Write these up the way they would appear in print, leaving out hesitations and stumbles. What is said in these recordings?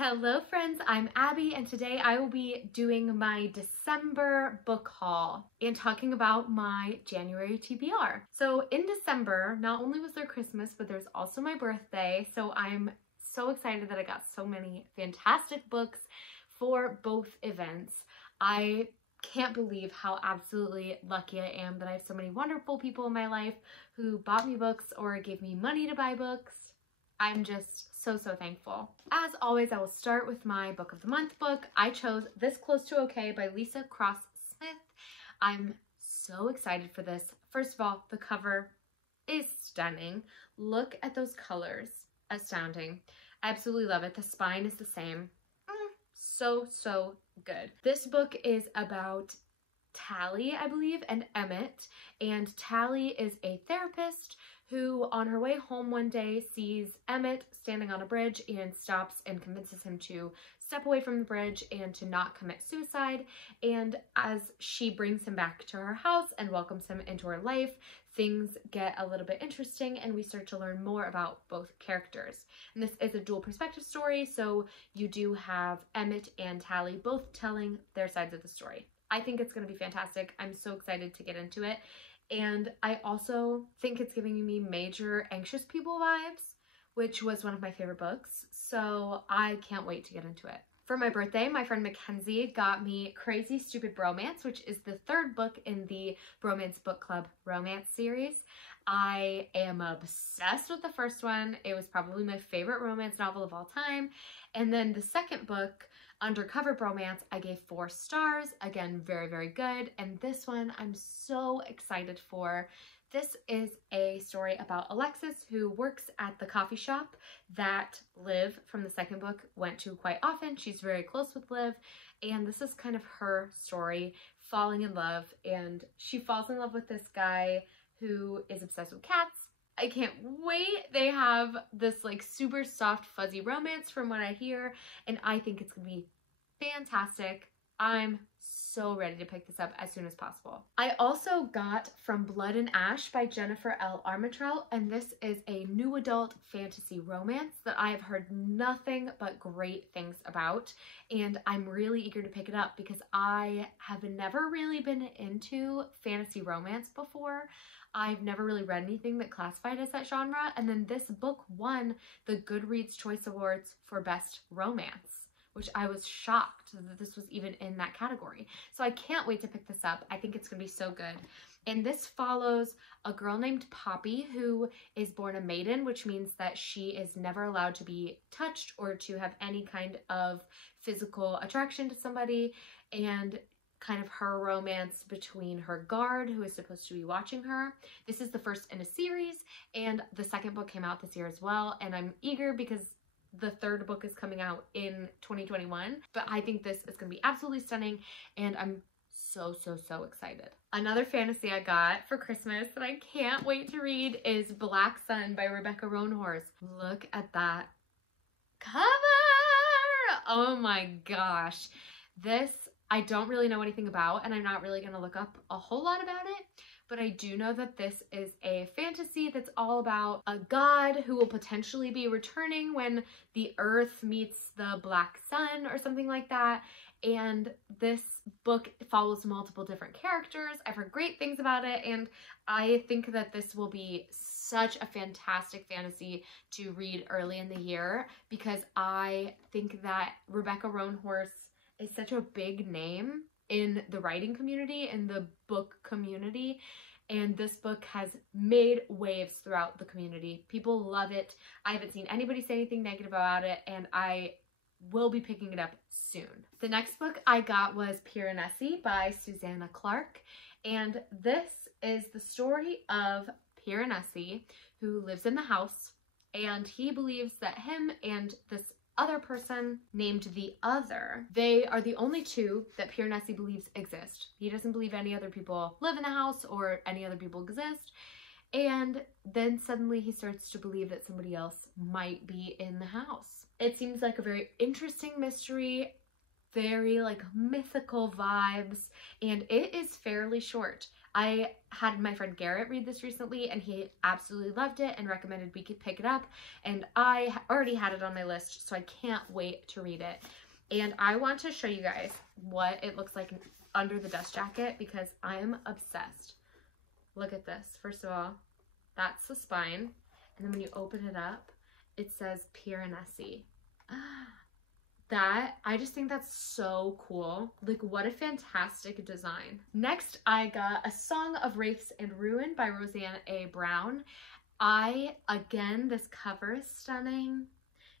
Hello friends, I'm Abby and today I will be doing my December book haul and talking about my January TBR. So in December, not only was there Christmas, but there's also my birthday. So I'm so excited that I got so many fantastic books for both events. I can't believe how absolutely lucky I am that I have so many wonderful people in my life who bought me books or gave me money to buy books. I'm just so thankful. As always, I will start with my book of the month book. I chose This Close to Okay by Lisa Cross Smith. I'm so excited for this. First of all, the cover is stunning. Look at those colors. Astounding. I absolutely love it. The spine is the same. So good. This book is about Tally, I believe, and Emmett. And Tally is a therapist who on her way home one day sees Emmett standing on a bridge and stops and convinces him to step away from the bridge and to not commit suicide. And as she brings him back to her house and welcomes him into her life, things get a little bit interesting and we start to learn more about both characters. And this is a dual perspective story, so you do have Emmett and Tally both telling their sides of the story. I think it's going to be fantastic. I'm so excited to get into it. And I also think it's giving me major Anxious People vibes, which was one of my favorite books. So I can't wait to get into it. For my birthday, my friend Mackenzie got me Crazy Stupid Bromance, which is the third book in the Bromance Book Club romance series. I am obsessed with the first one. It was probably my favorite romance novel of all time. And then the second book, Undercover Bromance, I gave 4 stars. Again, very good. And this one I'm so excited for. This is a story about Alexis, who works at the coffee shop that Liv from the second book went to quite often. She's very close with Liv, and this is kind of her story, falling in love. And she falls in love with this guy who is obsessed with cats. I can't wait. They have this like super soft fuzzy romance from what I hear, and I think it's gonna be fantastic. I'm so ready to pick this up as soon as possible. I also got From Blood and Ash by Jennifer L. Armentrout, and this is a new adult fantasy romance that I have heard nothing but great things about, and I'm really eager to pick it up because I have never really been into fantasy romance before. I've never really read anything that classified as that genre, and then this book won the Goodreads Choice Awards for Best Romance, which I was shocked that this was even in that category. So I can't wait to pick this up. I think it's gonna be so good. And this follows a girl named Poppy who is born a maiden, which means that she is never allowed to be touched or to have any kind of physical attraction to somebody, and kind of her romance between her guard, who is supposed to be watching her. This is the first in a series, and the second book came out this year as well, and I'm eager because the third book is coming out in 2021, but I think this is going to be absolutely stunning, and I'm so excited. Another fantasy I got for Christmas that I can't wait to read is Black Sun by Rebecca Roanhorse. Look at that cover! Oh my gosh. This I don't really know anything about, and I'm not really going to look up a whole lot about it, but I do know that this is a fantasy that's all about a god who will potentially be returning when the earth meets the black sun or something like that. And this book follows multiple different characters. I've heard great things about it, and I think that this will be such a fantastic fantasy to read early in the year because I think that Rebecca Roanhorse is such a big name in the writing community, in the book community, and this book has made waves throughout the community. People love it. I haven't seen anybody say anything negative about it, and I will be picking it up soon. The next book I got was Piranesi by Susanna Clark, and this is the story of Piranesi, who lives in the house, and he believes that him and this other person named the Other, they are the only two that Piranesi believes exist. He doesn't believe any other people live in the house or any other people exist. And then suddenly he starts to believe that somebody else might be in the house. It seems like a very interesting mystery, very like mythical vibes, and it is fairly short. I had my friend Garrett read this recently and he absolutely loved it and recommended we could pick it up, and I already had it on my list, so I can't wait to read it. And I want to show you guys what it looks like under the dust jacket because I am obsessed. Look at this. First of all, that's the spine, and then when you open it up, it says Piranesi. I just think that's so cool. Like, what a fantastic design. Next, I got A Song of Wraiths and Ruin by Roseanne A. Brown. Again, this cover is stunning.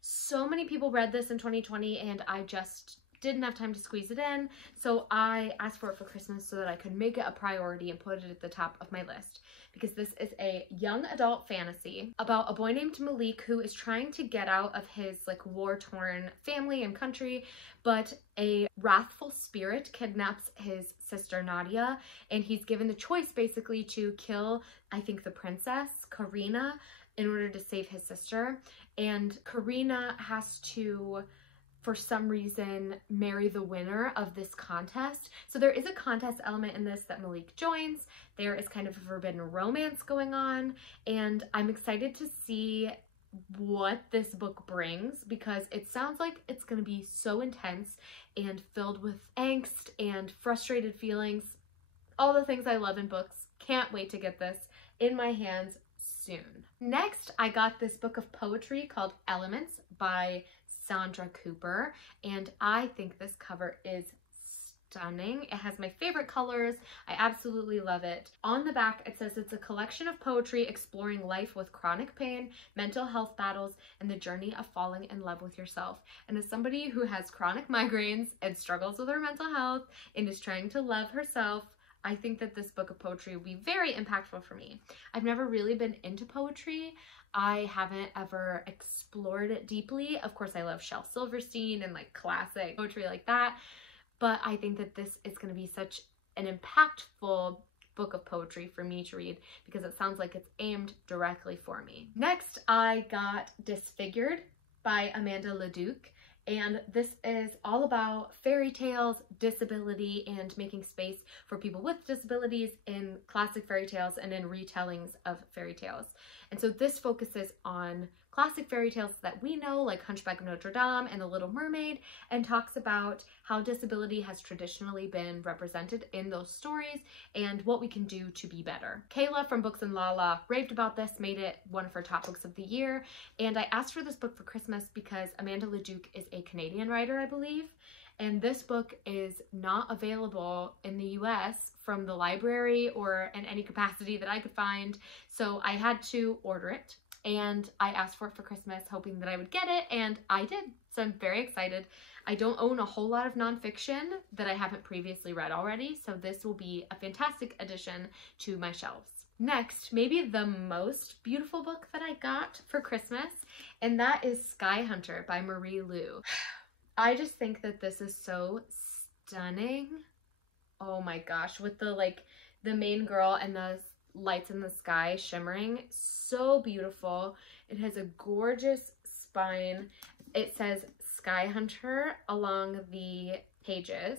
So many people read this in 2020 and I just didn't have time to squeeze it in, so I asked for it for Christmas so that I could make it a priority and put it at the top of my list, because this is a young adult fantasy about a boy named Malik who is trying to get out of his like war-torn family and country, but a wrathful spirit kidnaps his sister Nadia, and he's given the choice basically to kill, I think, the princess Karina in order to save his sister, and Karina has to, for some reason, marry the winner of this contest. So there is a contest element in this that Malik joins. There is kind of a forbidden romance going on, and I'm excited to see what this book brings because it sounds like it's going to be so intense and filled with angst and frustrated feelings. All the things I love in books. Can't wait to get this in my hands soon. Next, I got this book of poetry called Elements by Sandra Cooper, and I think this cover is stunning. It has my favorite colors. I absolutely love it. On the back, it says it's a collection of poetry exploring life with chronic pain, mental health battles, and the journey of falling in love with yourself. And as somebody who has chronic migraines and struggles with her mental health and is trying to love herself, I think that this book of poetry will be very impactful for me. I've never really been into poetry. I haven't ever explored it deeply. Of course, I love Shel Silverstein and like classic poetry like that, but I think that this is going to be such an impactful book of poetry for me to read because it sounds like it's aimed directly for me. Next, I got Disfigured by Amanda Leduc. And this is all about fairy tales, disability, and making space for people with disabilities in classic fairy tales and in retellings of fairy tales. And so this focuses on classic fairy tales that we know, like Hunchback of Notre Dame and The Little Mermaid, and talks about how disability has traditionally been represented in those stories and what we can do to be better. Kayla from Books and Lala raved about this, made it one of her top books of the year, and I asked for this book for Christmas because Amanda Leduc is a Canadian writer, I believe, and this book is not available in the US from the library or in any capacity that I could find, so I had to order it. And I asked for it for Christmas hoping that I would get it, and I did. So I'm very excited. I don't own a whole lot of nonfiction that I haven't previously read already, so this will be a fantastic addition to my shelves. Next, maybe the most beautiful book that I got for Christmas, and that is Sky Hunter by Marie Lu. I just think that this is so stunning. Oh my gosh, with the main girl and the lights in the sky shimmering, so beautiful. It has a gorgeous spine. It says Sky Hunter along the pages,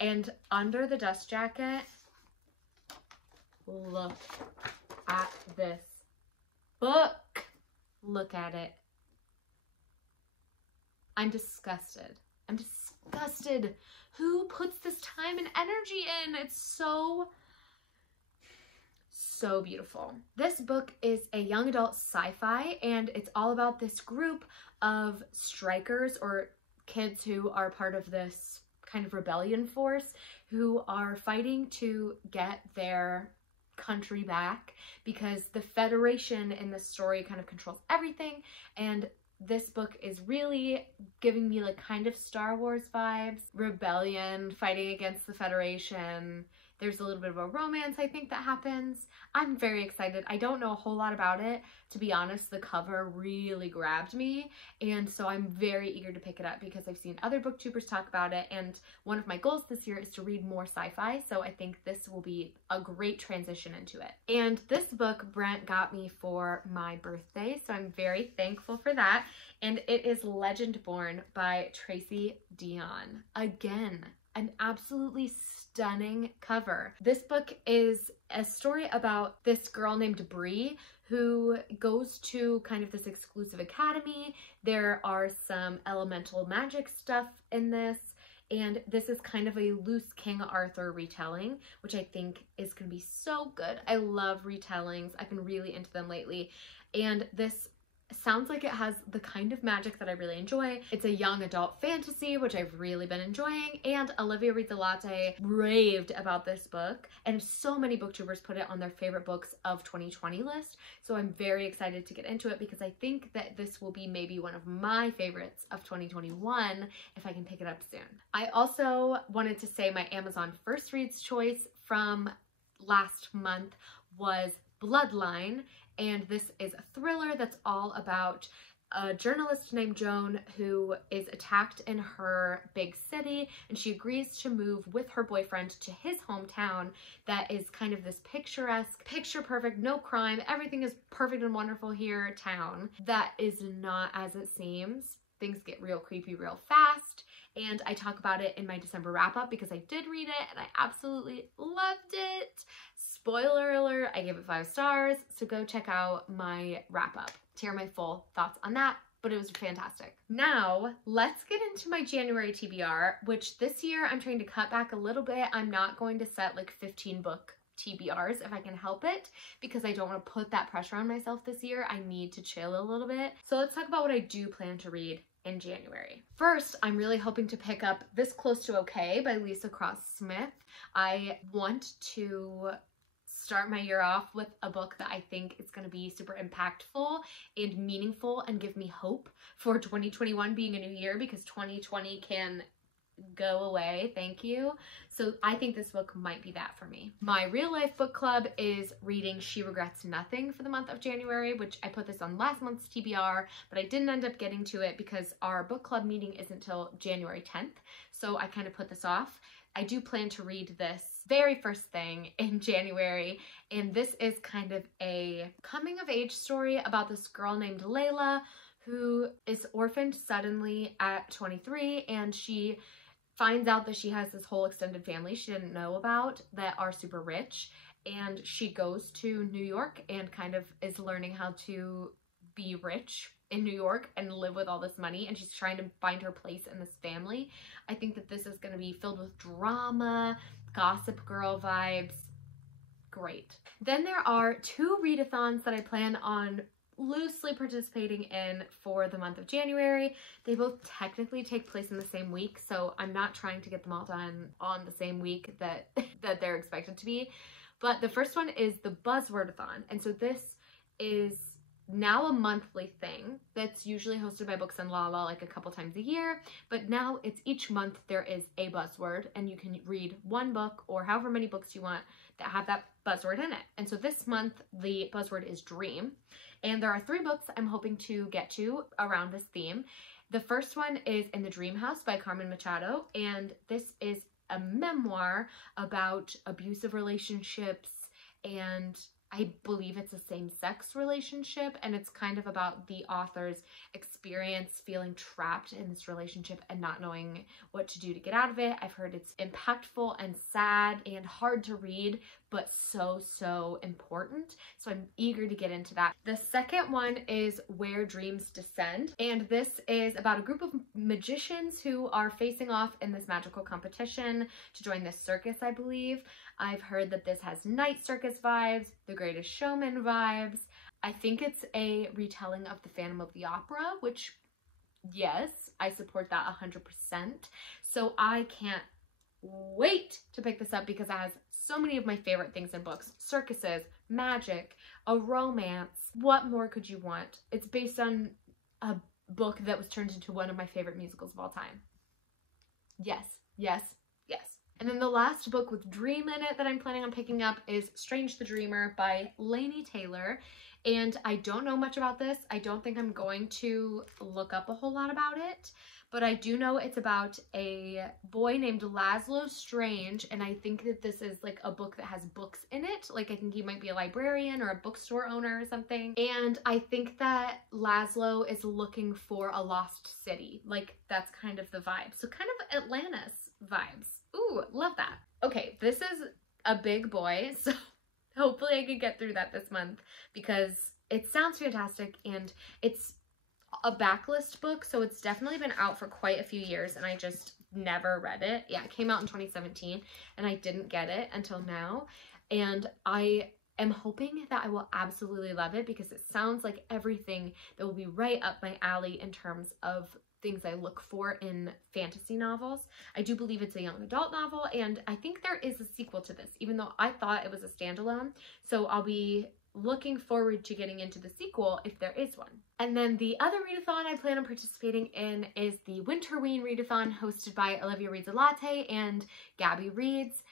and under the dust jacket, look at this book. Look at it. I'm disgusted. I'm disgusted. Who puts this time and energy in? It's so beautiful. This book is a young adult sci-fi, and it's all about this group of strikers or kids who are part of this kind of rebellion force who are fighting to get their country back because the Federation in this story kind of controls everything, and this book is really giving me like kind of Star Wars vibes. Rebellion, fighting against the Federation. There's a little bit of a romance, I think, that happens. I'm very excited. I don't know a whole lot about it. To be honest, the cover really grabbed me, and so I'm very eager to pick it up because I've seen other booktubers talk about it, and one of my goals this year is to read more sci-fi, so I think this will be a great transition into it. And this book Brent got me for my birthday, so I'm very thankful for that, and it is Legendborn by Tracy Deonn. Again, an absolutely stunning cover. This book is a story about this girl named Bree who goes to kind of this exclusive academy. There are some elemental magic stuff in this, and this is kind of a loose King Arthur retelling, which I think is going to be so good. I love retellings. I've been really into them lately, and this sounds like it has the kind of magic that I really enjoy. It's a young adult fantasy, which I've really been enjoying, and Olivia Reads the Latte raved about this book, and so many booktubers put it on their favorite books of 2020 list. So I'm very excited to get into it because I think that this will be maybe one of my favorites of 2021 if I can pick it up soon. I also wanted to say my Amazon First Reads choice from last month was Bloodline, and this is a thriller that's all about a journalist named Joan who is attacked in her big city, and she agrees to move with her boyfriend to his hometown that is kind of this picturesque, picture perfect, no crime, everything is perfect and wonderful here town. That is not as it seems. Things get real creepy real fast, and I talk about it in my December wrap-up because I did read it and I absolutely loved it. Spoiler alert, I gave it 5 stars, so go check out my wrap-up to hear my full thoughts on that, but it was fantastic. Now, let's get into my January TBR, which this year I'm trying to cut back a little bit. I'm not going to set like 15 book TBRs if I can help it, because I don't want to put that pressure on myself this year. I need to chill a little bit. So let's talk about what I do plan to read in January. First, I'm really hoping to pick up This Close to Okay by Lisa Cross Smith. I want to start my year off with a book that I think is going to be super impactful and meaningful and give me hope for 2021 being a new year, because 2020 can go away, thank you. So I think this book might be that for me. My real life book club is reading She Regrets Nothing for the month of January, which I put this on last month's TBR, but I didn't end up getting to it because our book club meeting isn't until January 10th. So I kind of put this off. I do plan to read this very first thing in January, and this is kind of a coming of age story about this girl named Layla who is orphaned suddenly at 23, and she finds out that she has this whole extended family she didn't know about that are super rich, and she goes to New York and kind of is learning how to be rich in New York and live with all this money, and she's trying to find her place in this family. I think that this is going to be filled with drama, Gossip Girl vibes. Great. Then there are 2 readathons that I plan on loosely participating in for the month of January. They both technically take place in the same week, so I'm not trying to get them all done on the same week that they're expected to be. But the first one is the Buzzwordathon, and so this is now a monthly thing that's usually hosted by Books and Lala like a couple times a year, but now it's each month there is a buzzword, and you can read one book or however many books you want that have that buzzword in it. And so this month the buzzword is dream, and there are 3 books I'm hoping to get to around this theme. The first one is In the Dream House by Carmen Machado, and this is a memoir about abusive relationships, and I believe it's a same-sex relationship, and it's kind of about the author's experience feeling trapped in this relationship and not knowing what to do to get out of it. I've heard it's impactful and sad and hard to read, but so important. So I'm eager to get into that. The second one is Where Dreams Descend, and this is about a group of magicians who are facing off in this magical competition to join this circus, I believe. I've heard that this has night circus vibes, The Greatest Showman vibes. I think it's a retelling of the Phantom of the Opera, which, yes, I support that 100%. So I can't wait to pick this up because it has so many of my favorite things in books. Circuses, magic, a romance. What more could you want? It's based on a book that was turned into one of my favorite musicals of all time. Yes, yes, yes. And then the last book with dream in it that I'm planning on picking up is Strange the Dreamer by Laini Taylor. And I don't know much about this. I don't think I'm going to look up a whole lot about it. But I do know it's about a boy named Laszlo Strange, and I think that this is like a book that has books in it. Like I think he might be a librarian or a bookstore owner or something. And I think that Laszlo is looking for a lost city. Like that's kind of the vibe. So kind of Atlantis vibes. Ooh, love that. Okay, this is a big boy, so hopefully I can get through that this month because it sounds fantastic and it's a backlist book, so it's definitely been out for quite a few years and I just never read it. Yeah, it came out in 2017 and I didn't get it until now, and I am hoping that I will absolutely love it because it sounds like everything that will be right up my alley in terms of things I look for in fantasy novels. I do believe it's a young adult novel, and I think there is a sequel to this, even though I thought it was a standalone. So I'll be looking forward to getting into the sequel if there is one. And then the other readathon I plan on participating in is the Winterween Readathon, hosted by Olivia Reads a Latte and Gabby Reads.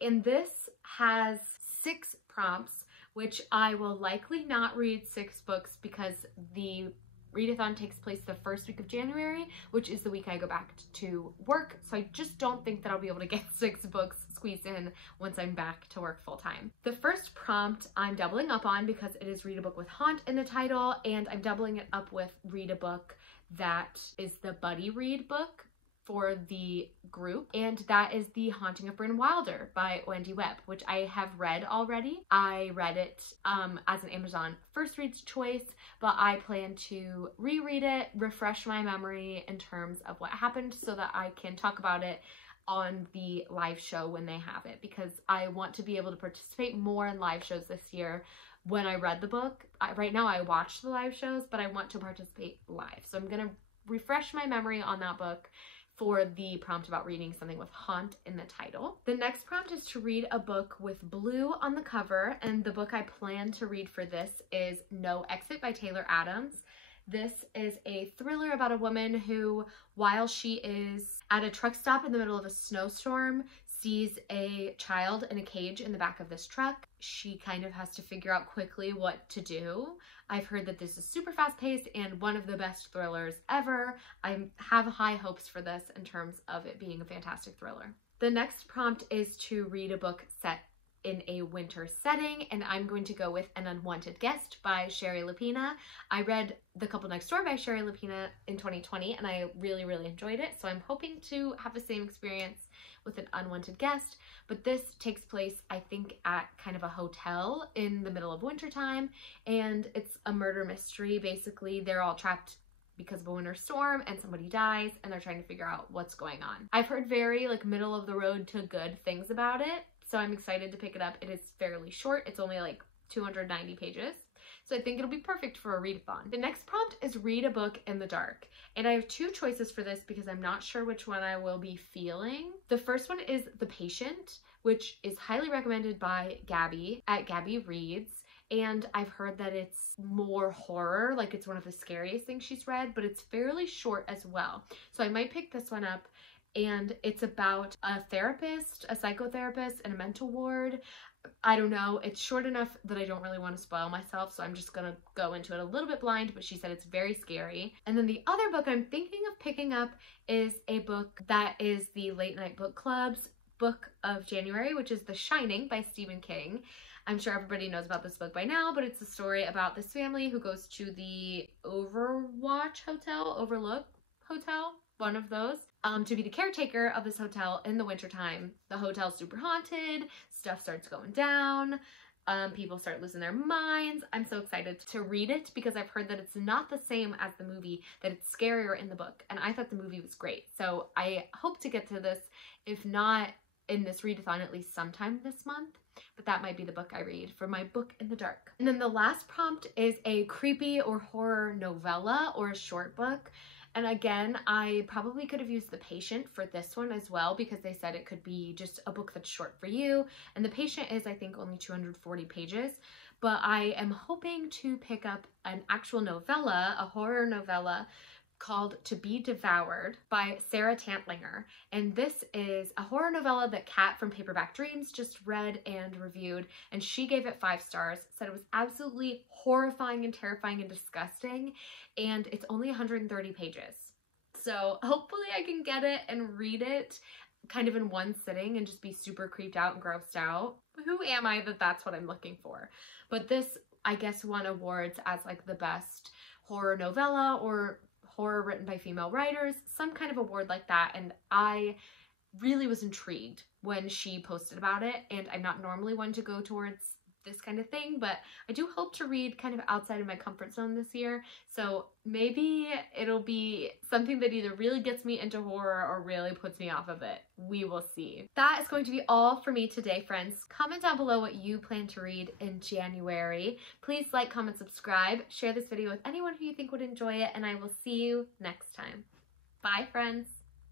And this has 6 prompts, which I will likely not read 6 books because the readathon takes place the first week of January, which is the week I go back to work. So I just don't think that I'll be able to get 6 books squeezed in once I'm back to work full time. The first prompt I'm doubling up on because it is read a book with haunt in the title, and I'm doubling it up with read a book that is the buddy read book for the group, and that is The Haunting of Bryn Wilder by Wendy Webb, which I have read already. I read it as an Amazon first reads choice, but I plan to reread it, refresh my memory in terms of what happened so that I can talk about it on the live show when they have it, because I want to be able to participate more in live shows this year. When I read the book, right now I watch the live shows, but I want to participate live. So I'm gonna refresh my memory on that book for the prompt about reading something with haunt in the title. The next prompt is to read a book with blue on the cover, and the book I plan to read for this is No Exit by Taylor Adams. This is a thriller about a woman who, while she is at a truck stop in the middle of a snowstorm, sees a child in a cage in the back of this truck. She kind of has to figure out quickly what to do. I've heard that this is super fast paced and one of the best thrillers ever. I have high hopes for this in terms of it being a fantastic thriller. The next prompt is to read a book set in a winter setting, and I'm going to go with An Unwanted Guest by Sherry Lapina. I read The Couple Next Door by Sherry Lapina in 2020 and I really enjoyed it, so I'm hoping to have the same experience with An Unwanted Guest, but this takes place, I think, at kind of a hotel in the middle of wintertime, and it's a murder mystery. Basically, they're all trapped because of a winter storm and somebody dies and they're trying to figure out what's going on. I've heard very middle of the road to good things about it, so I'm excited to pick it up. It is fairly short. It's only 290 pages. So I think it'll be perfect for a readathon. The next prompt is read a book in the dark. And I have 2 choices for this because I'm not sure which one I will be feeling. The first one is The Patient, which is highly recommended by Gabby at Gabby Reads. And I've heard that it's more horror, it's one of the scariest things she's read, but it's fairly short as well. So I might pick this one up. And it's about a therapist, a psychotherapist in a mental ward. I don't know, it's short enough that I don't really want to spoil myself, so I'm just gonna go into it a little bit blind, but she said it's very scary. And then the other book I'm thinking of picking up is a book that is the Late Night Book Club's book of January, which is The Shining by Stephen King. I'm sure everybody knows about this book by now, but it's a story about this family who goes to the Overlook Hotel, one of those, to be the caretaker of this hotel in the wintertime. The hotel's super haunted, stuff starts going down, people start losing their minds. I'm so excited to read it because I've heard that it's not the same as the movie, that it's scarier in the book, and I thought the movie was great. So I hope to get to this, if not in this readathon, at least sometime this month. But that might be the book I read for my book in the dark. And then the last prompt is a creepy or horror novella or a short book. And again, I probably could have used The Patient for this one as well because they said it could be just a book that's short for you. And The Patient is, I think, only 240 pages. But I am hoping to pick up an actual novella, a horror novella, called To Be Devoured by Sarah Tantlinger. And this is a horror novella that Kat from Paperback Dreams just read and reviewed, and she gave it 5 stars, said it was absolutely horrifying and terrifying and disgusting, and it's only 130 pages. So hopefully I can get it and read it kind of in one sitting and just be super creeped out and grossed out. Who am I that that's what I'm looking for? But this, I guess, won awards as the best horror novella or horror written by female writers, some kind of award like that, and I really was intrigued when she posted about it, and I'm not normally one to go towards this kind of thing, but I do hope to read kind of outside of my comfort zone this year, so maybe it'll be something that either really gets me into horror or really puts me off of it. We will see. That is going to be all for me today, friends. Comment down below what you plan to read in January. Please like, comment, subscribe, share this video with anyone who you think would enjoy it, and I will see you next time. Bye, friends.